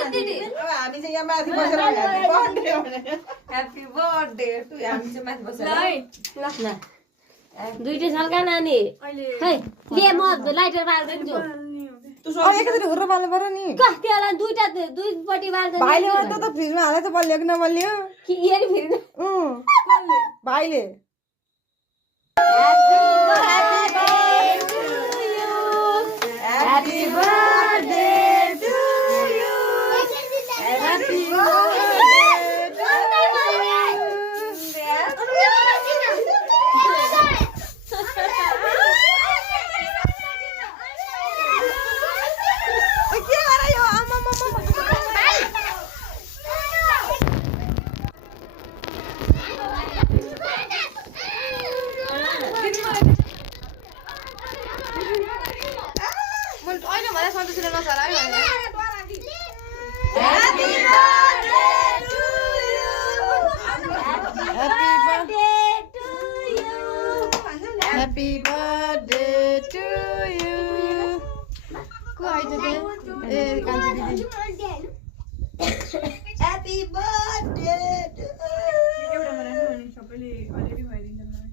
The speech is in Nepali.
अब हामी चाहिँ यहाँ माथि बसेर ह्यापी बर्थडे टु हामी चाहिँ माथि बसेर ल दुईटै छल्का नानी खै ले म लाइटर बाल्दै छु एकचोटि हुर्र बाल्नु पर्यो नि त्यसलाई दुईपट्टि बाल्दै भाइले त फ्रिजमा हाले त बलियो कि नबलियो कि फेरि भाइले Happy birthday to you. Happy birthday to Happy birthday to you. Ko aja deh. Kanji didi. Happy birthday to एउटा बनाएको अनि सबैले अलरेडी भइदिन्छ मलाई